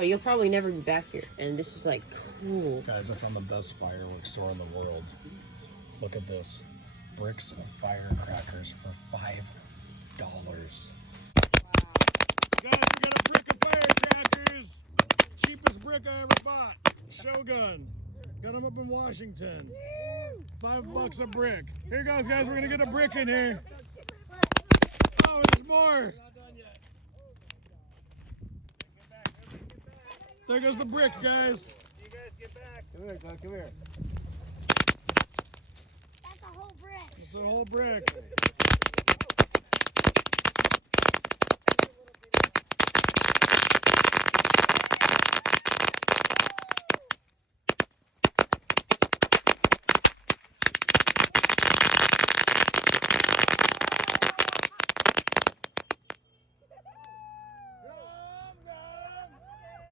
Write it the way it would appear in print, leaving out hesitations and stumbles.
Oh, you'll probably never be back here, and this is like cool. Guys, I found the best fireworks store in the world. Look at this. Bricks of Firecrackers for $5. Guys, we got a brick of firecrackers. Cheapest brick I ever bought. Shogun. Got them up in Washington. $5 a brick. Here goes, guys. We're gonna get a brick in here. Oh, there's more. There goes the brick, guys. You guys get back. Come here, Doug, come here. That's a whole brick. It's a whole brick.